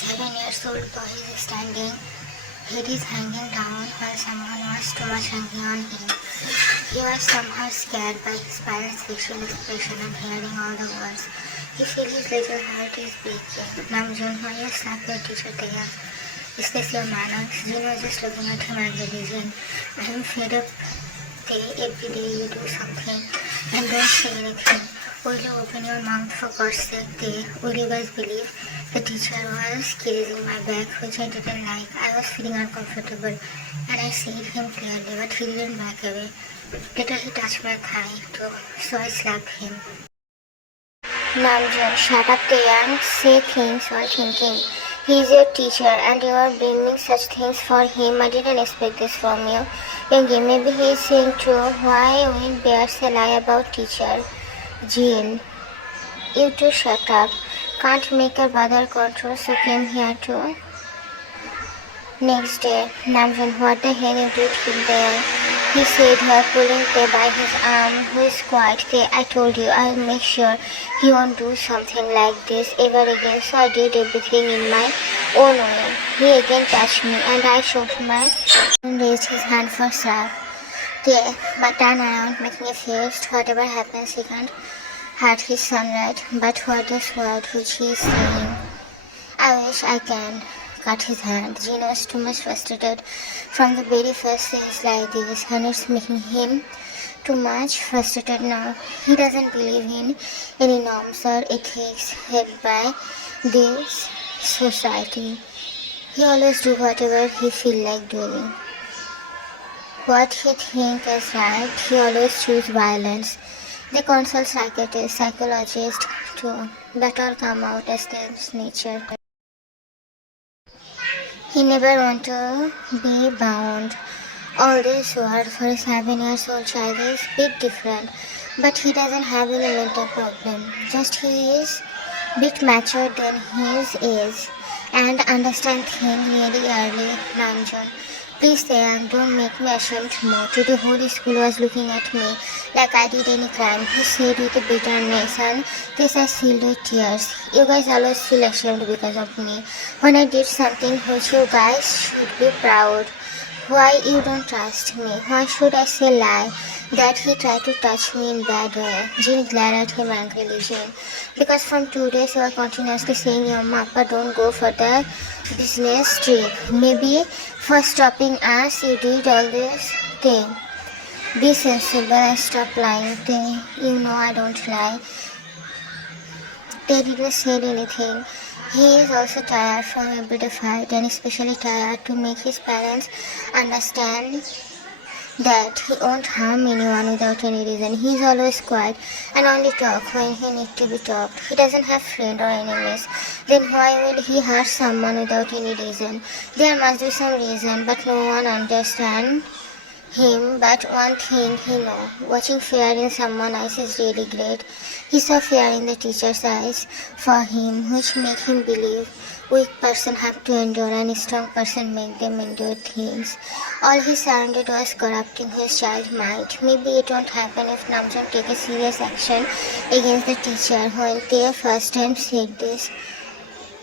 7 years old boy is standing. Head is hanging down while someone was too much hanging on him. He was somehow scared by his parents' facial expression and hearing all the words. He feels his little heart is breaking. Namjoon, why you slap your teacher Taehyung? Is this your manners? Jin was just looking at him angrily. Jin, I am fed up. Every day you do something and don't say anything. Will you open your mouth for God's sake? Will you guys believe? The teacher was gazing my back, which I didn't like. I was feeling uncomfortable and I said him clearly, but he didn't back away. Later he touched my thigh too, so I slapped him. Namjoon, shut up Taehyung, say things while thinking. He is your teacher and you are bringing such things for him. I didn't expect this from you. Yoongi, maybe he is saying true. Why will bears a lie about teacher? Jin, you two shut up. Can't make your brother control, so came here too. Next day, Namjoon, what the hell you did him there? He said her, pulling Tae by his arm, who is quiet. Tae, I told you, I'll make sure he won't do something like this ever again, so I did everything in my own way. He again touched me, and I shoved my and raised his hand for slap. Tae, but turn around, making a face. Whatever happens, he can't hurt his sunlight, but what this word which he is saying? I wish I can cut his hand. Jin was too much frustrated from the very first things like this, and it's making him too much frustrated now. He doesn't believe in any norms or ethics held by this society. He always do whatever he feel like doing. What he think is right, he always choose violence. They consult psychiatrists, psychologists too, but all come out as their nature. He never want to be bound. All this word for a 7 years old child is bit different, but he doesn't have any mental problem. Just he is bit mature than his age and understand things really early. Namjoon, please Taehyung, don't make me ashamed more. Today whole school was looking at me like I did any crime. He said with a bitterness and this I filled with tears. You guys always feel ashamed because of me. When I did something which you guys should be proud. Why you don't trust me? Why should I say lie that he tried to touch me in bad way? Jin glared at him angrily. Jin, because from 2 days you are continuously saying your mappa don't go for the business trip. Maybe for stopping us you did all this thing. Be sensible and stop lying. Tae, you know I don't lie. They didn't say anything. He is also tired from everyday fight and especially tired to make his parents understand that he won't harm anyone without any reason. He is always quiet and only talk when he needs to be talked. He doesn't have friends or enemies. Then why will he hurt someone without any reason? There must be some reason, but no one understands him, but one thing he knows, watching fear in someone's eyes is really great. He saw fear in the teacher's eyes for him, which make him believe weak person have to endure and strong person make them endure things. All he surrounded was corrupting his child mind. Maybe it won't happen if Namjoon take a serious action against the teacher. When they first time said this,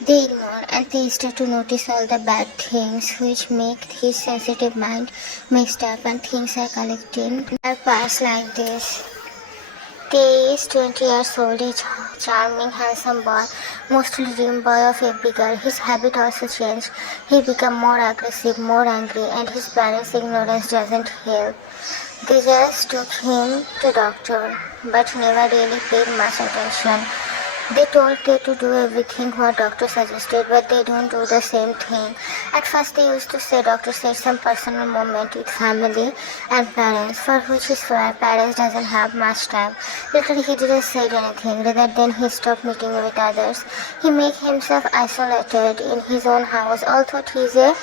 they ignore and they start to notice all the bad things which make his sensitive mind mixed up and things are collecting their parts like this. Tae is 20 years old, a charming, handsome boy, mostly dream boy of every girl. His habit also changed. He became more aggressive, more angry, and his parents' ignorance doesn't help. They just took him to doctor, but never really paid much attention. They told Tae to do everything what doctor suggested, but they don't do the same thing. At first they used to say doctor said some personal moment with family and parents, for which his parents doesn't have much time. Later he didn't say anything, rather than he stopped meeting with others. He made himself isolated in his own house, although he is a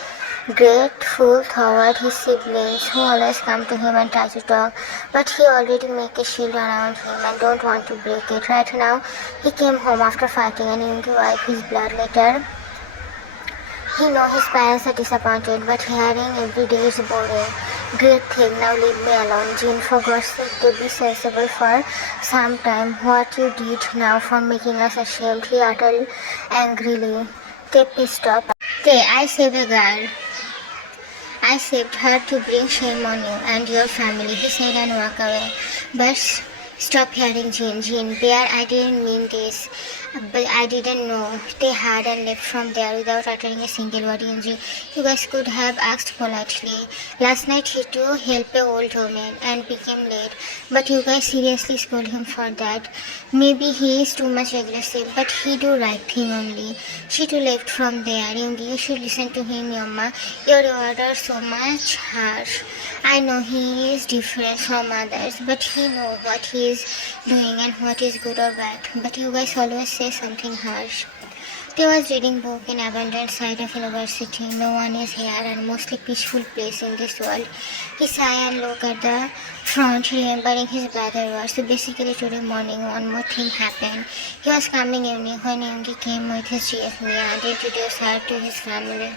grateful toward his siblings who always come to him and try to talk, but he already make a shield around him and don't want to break it. Right now, he came home after fighting and Yoongi wiped his blood. Later, he know his parents are disappointed, but hearing every day is boring. Great thing, now leave me alone. Jin, for God's sake, to be sensible for some time. What you did now for making us ashamed, he uttered angrily. They pissed off. I saved a girl. I saved her to bring shame on you and your family, he said and walked away. But stop hearing Jean, Bear, I didn't mean this. But I didn't know. They had and left from there without uttering a single word. Jean, you guys could have asked politely. Last night he too helped an old woman and became late. But you guys seriously scold him for that. Maybe he is too much aggressive, but he do right thing only. She too left from there. You should listen to him, Yoma. Your order so much harsh. I know he is different from others, but he knows what he is doing and what is good or bad. But you guys always say something harsh. They was reading book in abandoned side of university. No one is here and mostly peaceful place in this world. He sighed and looked at the front, remembering his brother was. So basically today morning one more thing happened. He was coming evening when Yoongi came with his GFM and introduced her to his family.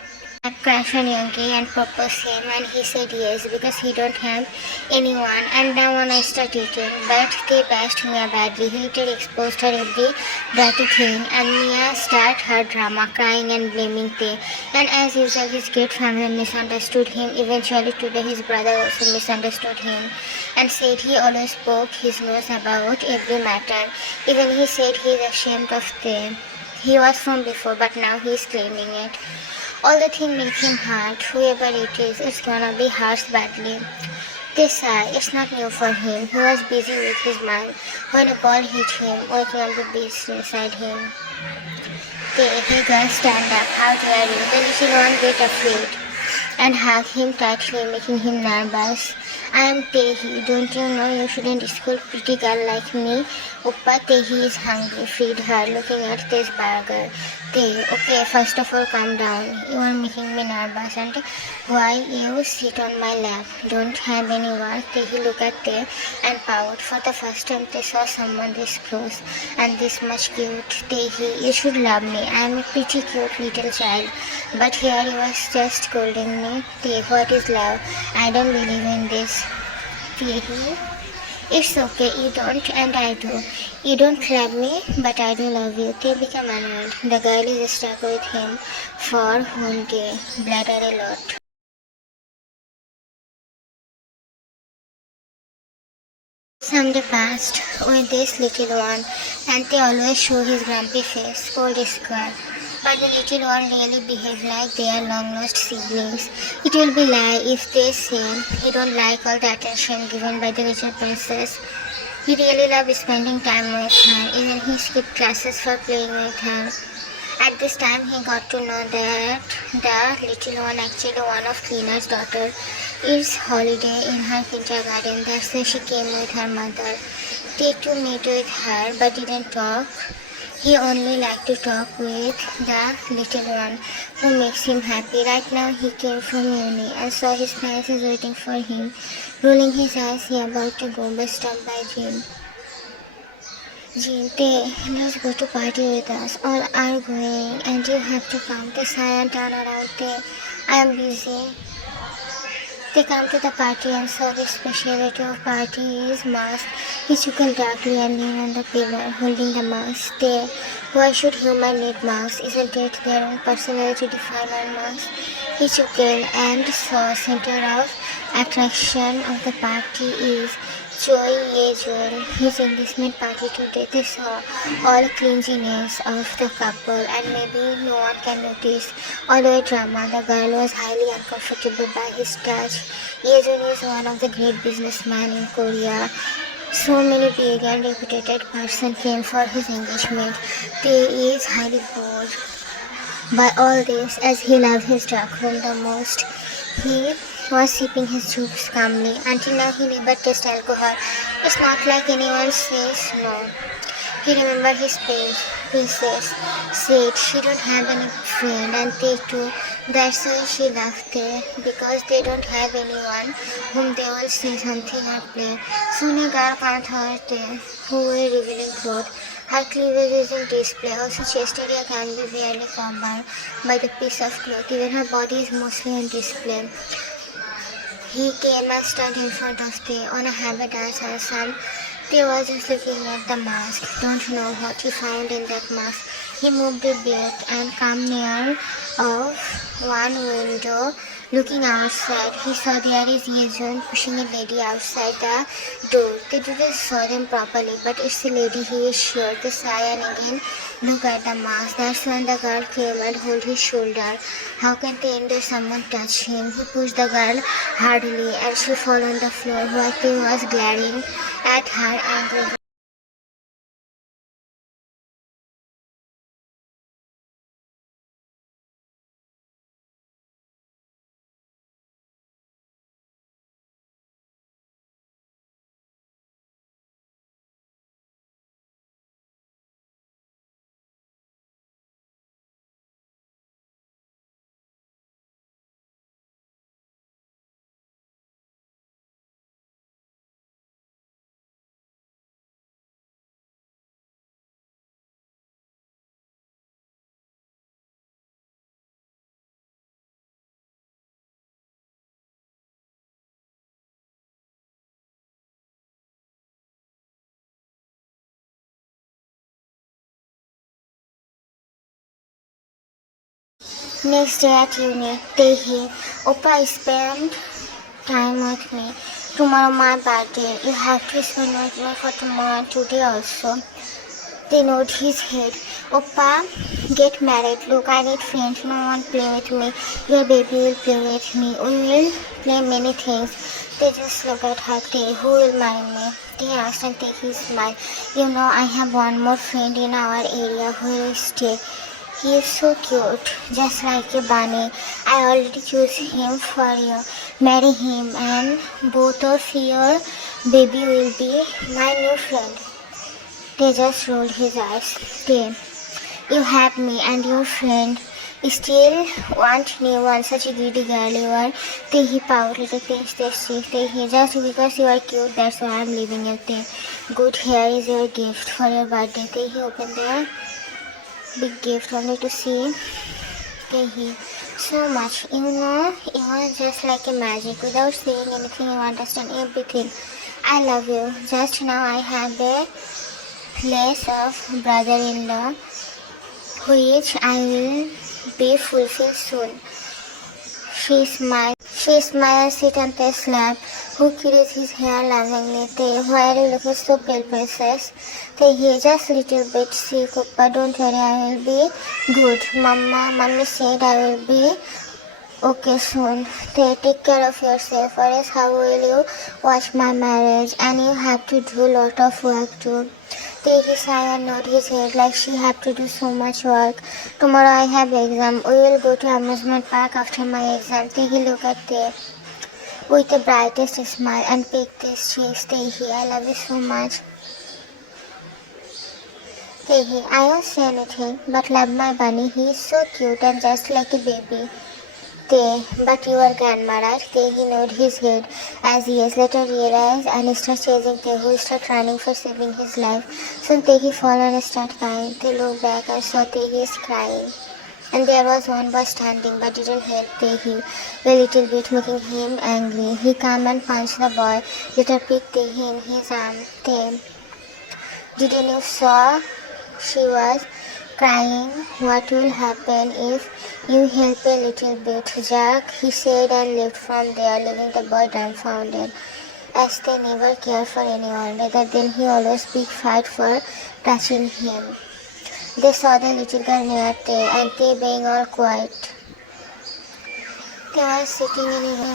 I crashed on Yoongi and proposed him and he said yes because he don't have anyone and now when I start eating. But they bashed Mia badly. He did exposed her every dirty thing and Mia started her drama, crying and blaming Tae. And as usual his great family misunderstood him. Eventually today his brother also misunderstood him and said he always spoke his nose about every matter. Even he said he is ashamed of Tae. He was from before but now he is claiming it. All the thing make him hurt. Whoever it is, it's gonna be hurt badly. They sigh. It's not new for him. He was busy with his mind when a ball hit him, waking up the beast inside him. Hey girl, stand up. How dare you? The little one get afraid and hug him tightly, making him nervous. I am Taehy. Don't you know you shouldn't scold pretty girl like me? Oppa, Taehy is hungry. Feed her, looking at this burger. Tae, okay, first of all, calm down. You are making me nervous and why you sit on my lap? Don't have any work. Taehy looked at Tae and pout. For the first time, they saw someone this close and this much cute. Taehy, you should love me. I am a pretty cute little child. But here you are just scolding me. Tae, what is love? I don't believe in this. Taehy, it's okay, you don't and I do. You don't love me, but I do love you. They become annoyed. The girl is stuck with him for whole day. Bladder a lot. Someday passed with this little one, and they always show his grumpy face, cold square. But the little one really behave like they are long-lost siblings. It will be lie if they say he don't like all the attention given by the little princess. He really loves spending time with her, even he skipped classes for playing with her. At this time, he got to know that the little one actually one of Cleaner's daughter. It's holiday in her kindergarten. That's why she came with her mother. They too met with her but didn't talk. He only liked to talk with the little one who makes him happy. Right now he came from uni and saw his parents waiting for him. Rolling his eyes, he about to go but stopped by Jim. Jim, let's go to party with us. All are going and you have to come. They sigh and turn around. I am busy. They come to the party and saw the speciality of party is mask. He chuckled darkly and leaned on the pillar, holding the mask. Why should human need masks? Isn't it their own personality to define our masks? He chuckled and saw center of attraction of the party is Joy Ye Joy. His engagement party today. They saw all clinginess of the couple and maybe no one can notice. Although drama, the girl was highly uncomfortable by his touch. Ye Jun is one of the great businessmen in Korea. So many big and reputed persons came for his engagement. Tae is highly bored by all this as he loved his dark room the most. He was sipping his juice calmly. Until now he never tasted alcohol. It's not like anyone says no. He remembered his princess said she don't have any friend and they too. That's why she left there because they don't have anyone whom they will say something or play. Soon a girl can't hurt them who were revealing clothes. Her cleavage is in display. Also chest area can be barely covered by the piece of cloth. Even her body is mostly on display. He came and stood in front of Tae on a habit as her son. Tae was just looking at the mask. Don't know what he found in that mask. He moved a bit and came near of one window. Looking outside, he saw there is Yejun pushing a lady outside the door. They didn't saw them properly, but it's a lady, he is sure. They sigh and again look at the mask. That's when the girl came and hold his shoulder. How can they endure someone touch him? He pushed the girl hardly and she fell on the floor while he was glaring at her angrily. Next day at uni, Taehyung, Oppa spent time with me. Tomorrow my birthday. You have to spend with me for tomorrow and today also. They nod his head. Oppa, get married. Look, I need friends. No one play with me. Your baby will play with me. We will play many things. They just look at her. They, who will marry me? They asked and take his smile. You know, I have one more friend in our area where we stay. He is so cute, just like a bunny. I already choose him for you. Marry him and both of your baby will be my new friend. They just rolled his eyes. They, you have me and your friend. Still want new one, such a greedy girl you are. They he pouted, they pinched their cheek. They he, just because you are cute, that's why I'm leaving you. They, good, here is your gift for your birthday. They he opened their big gift only to see Taehyung. So much, you are just like a magic. Without saying anything, you understand everything. I love you. Just now I have a place of brother-in-law, which I will be fulfilled soon. She smiled and sit on his lap. Who carries his hair lovingly? They, why are you looking so pale, princess? They, here just little bit sick, but don't worry, I will be good. Mommy said I will be okay soon. They, take care of yourself, or else how will you watch my marriage? And you have to do a lot of work too. They, he sighed and nodded his head like she had to do so much work. Tomorrow I have exam. We will go to amusement park after my exam. They, he look at they with the brightest smile and picked his cheeks. They, he, I love you so much. They, he, I won't say anything, but love my bunny. He is so cute and just like a baby. They, but your grandma, right? They, he nodded his head as years later realized and started chasing Tehu, started running for saving his life. Soon Tehi fall and start crying. They looked back and saw Tehi is crying. And there was one boy standing but didn't help Tehi a little bit, making him angry. He came and punched the boy, later picked Tehi in his arm. They, didn't you saw she was crying? What will happen if you help a little bit, Jack? He said and left from there, leaving the boy dumbfounded. As they never cared for anyone, rather than he always picked fight for touching him. They saw the little girl near Tay, and Tay being all quiet. They were sitting in a room.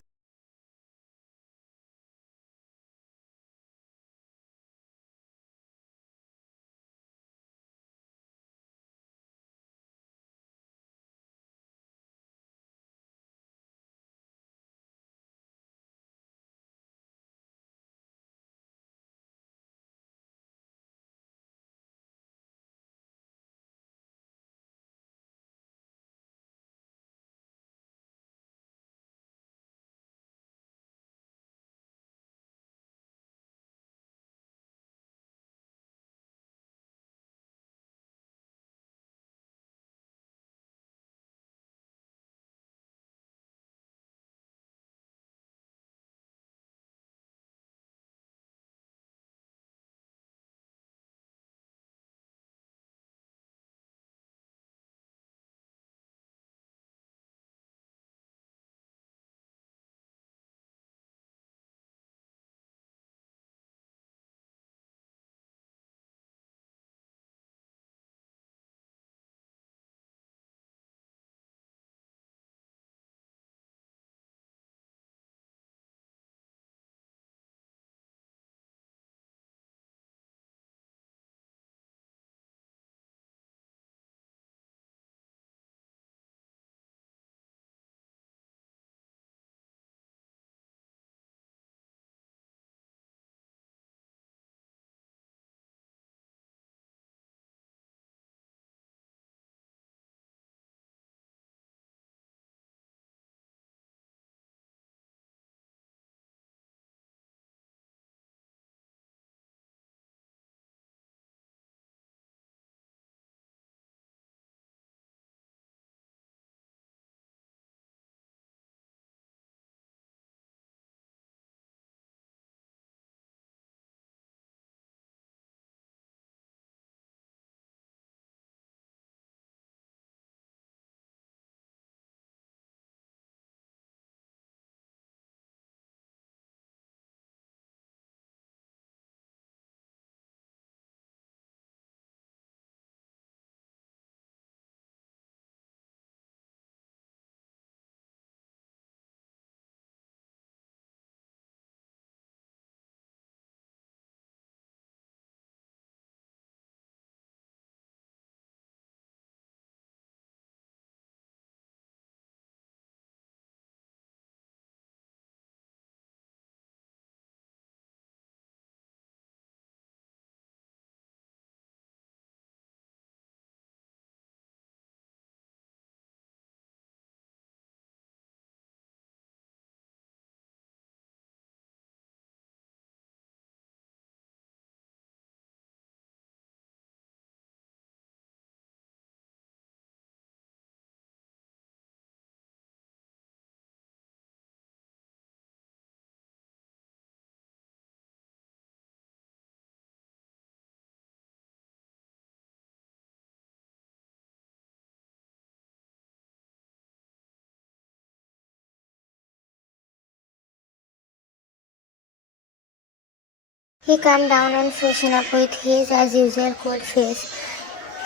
He calmed down and freshened up with his as usual cold face.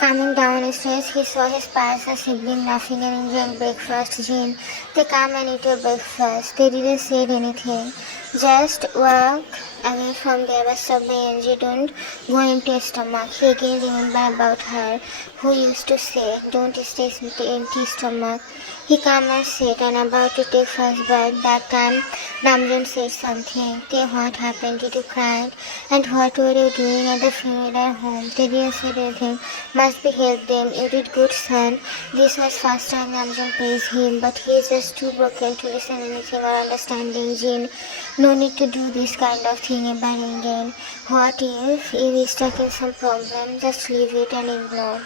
Coming downstairs, he saw his parents and sibling laughing and enjoying breakfast. Jane, they come and eat your breakfast. They didn't say anything. Just walk away from there, but stop by Angie. Don't go into your stomach. He again remembered about her, who used to say, don't stay empty stomach. He came and sat and about to take first bite. That time, Namjoon said something. Tell what happened? Did you cry? And what were you doing at the funeral home? They didn't say anything. Must be help them. You did good, son. This was first time Namjoon praised him, but he is just too broken to listen anything or understanding. Jin, no need to do this kind of thing ever again. What if you are stuck in some problem? Just leave it and ignore.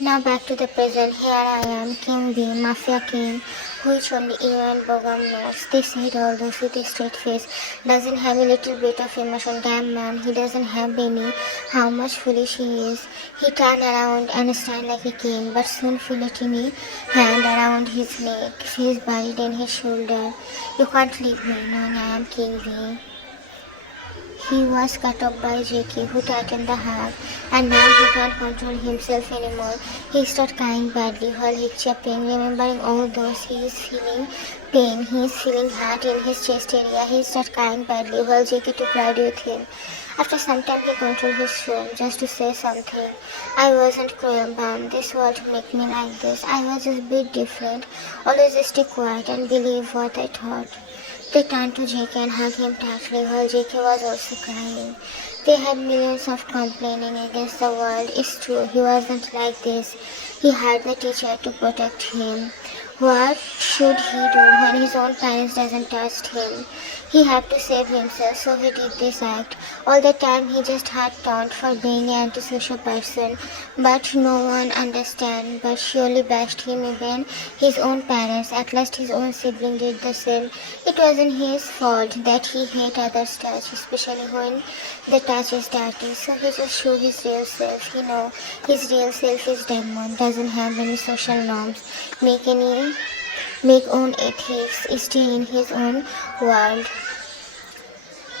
Now back to the present. Here I am, King B, Mafia King, which only you and Bogam knows. They said all those with a straight face. Doesn't have a little bit of emotion. Damn man, he doesn't have any. How much foolish he is. He turned around and stand like a king, but soon feel a teeny hand around his neck, face buried in his shoulder. You can't leave me, knowing I am King B. He was cut off by Jackie, who tightened the hug, and now he can't control himself anymore. He started crying badly while he chapping, remembering all those he is feeling pain, he is feeling hurt in his chest area. He started crying badly while Jackie took ride with him. After some time he controlled his soul just to say something. I wasn't cruel, Mom. This world make me like this. I was just a bit different. Always stay quiet and believe what I thought. They turned to Jake and hugged him tightly while Jake was also crying. They had millions of complaining against the world. It's true, he wasn't like this. He had the teacher to protect him. What should he do when his own parents doesn't trust him? He had to save himself, so he did this act. All the time he just had taunt for being an antisocial person, but no one understand, but surely bashed him, even his own parents. At last his own sibling did the same. It wasn't his fault that he hate others' touch, especially when the touch is dirty. So he just show his real self. He know his real self is demon, doesn't have any social norms, make own ethics, stay in his own world.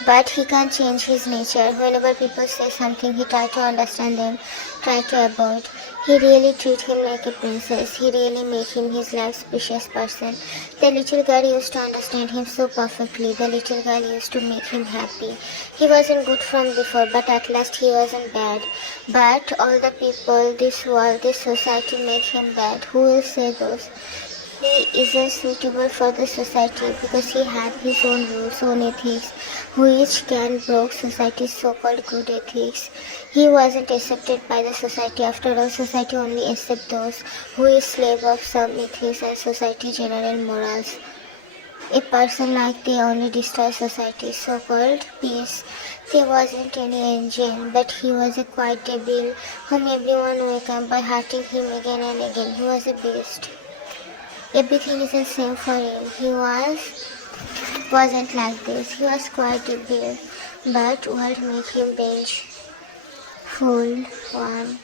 But he can't change his nature. Whenever people say something, he tries to understand them, try to avoid. He really treat him like a princess. He really make him his life's precious person. The little girl used to understand him so perfectly. The little girl used to make him happy. He wasn't good from before, but at last he wasn't bad. But all the people, this world, this society make him bad. Who will say those? He isn't suitable for the society because he had his own rules, own ethics, which can broke society's so-called good ethics. He wasn't accepted by the society. After all, society only accepts those who is slave of some ethics and society general morals. A person like they only destroy society's so-called peace. He wasn't any angel, but he was a quiet devil whom everyone welcomed by hurting him again and again. He was a beast. Everything is the same for him. He wasn't like this. He was quite a bear, but world made him vengeful one.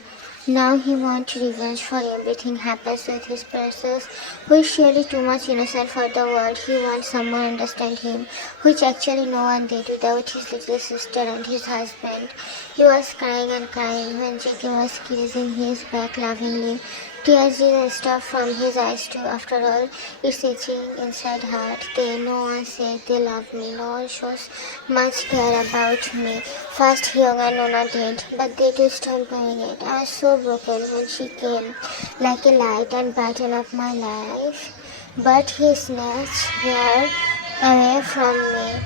Now he wants revenge for everything happens with his precious, who is surely too much innocent for the world. He wants someone to understand him, which actually no one did without his little sister and his husband. He was crying and crying when Jackie was kissing his back lovingly. Tears didn't stop from his eyes too. After all, it's itching inside heart. No one said they love me. No one shows much care about me. First Hyung and Nona did, but they too stopped doing it. I was so broken when she came, like a light and brightened up my life. But he snatched her away from me.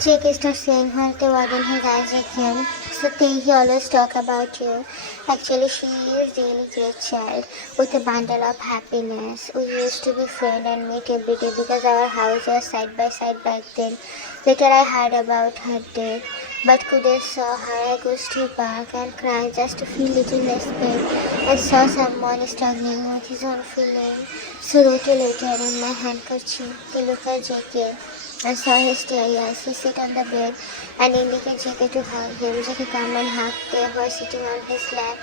Jake starts saying while they widen his eyes again. So he always talk about you. Actually, she is really great child with a bundle of happiness. We used to be friends and meet every day because our houses were side by side back then. Later I heard about her death, but couldn't saw her. I go to park and cry just to feel little less pain and saw someone struggling with his own feeling. So wrote a letter in my handkerchief to look at Jake and saw his tears. He sit on the bed and indicate Jake to hug him. Jake come and hug. They were sitting on his lap.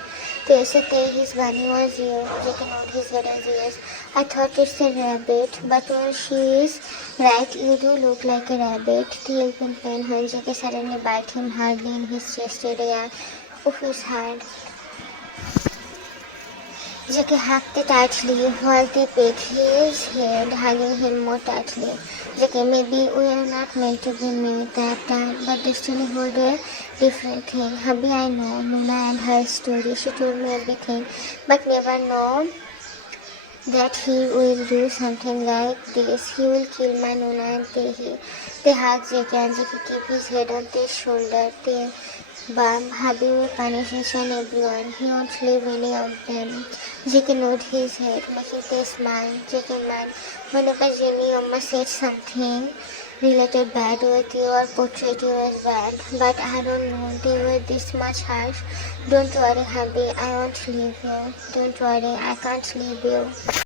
They said his bunny was here. Jake nodded his head as yes. I thought it's a rabbit, but when she is right, you do look like a rabbit. The open pain when Jake suddenly bite him hardly in his chest area of his hand. Jake hugged tightly while they pet his head, hugging him more tightly. Jake, maybe we are not meant to be married that time, but destiny would a different thing. Hubby, I know Nuna and her story. She told me everything, but never know that he will do something like this. He will kill my Nuna and Taehyung. They hug Jake and Jake keep his head on their shoulder. They Bam, Hubby will punish each and everyone. He won't leave any of them. Jake nodded his head, making them smile. Jake man, whenever Jenny Amma said something related bad with you or portrayed you as bad, but I don't know, they were this much harsh. Don't worry, Hubby, I won't leave you. Don't worry, I can't leave you.